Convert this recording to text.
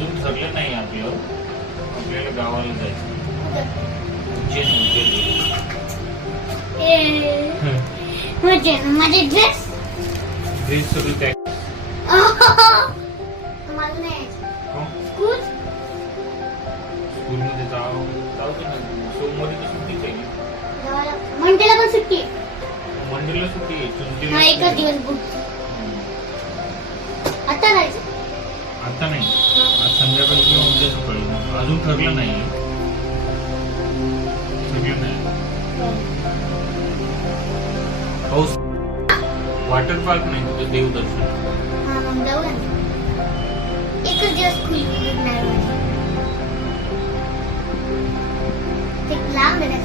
अजून ठरलं नाही आपलं. आपल्याला गावाला जायचं. उज्जैन उज्जैन. ए, माझे ड्रेस ड्रेस सगळी पॅक मला नाही यायचं. स्कूल स्कूलमध्ये जाऊ जाऊ दे ना. सोमवारी तर सुट्टीच आहे गावाला मंडेला पण सुट्टी आहे. मंडेला सुट्टी आहे. हा एकच. दिवस बुक. आता जायचं. आता नाही. अजून ठरलं नाही ठरलं नाही. पाऊस. वॉटर पार्क नाही, तिथे देवदर्शन. एकच दिवस स्कूल नाही ते लांब आहे.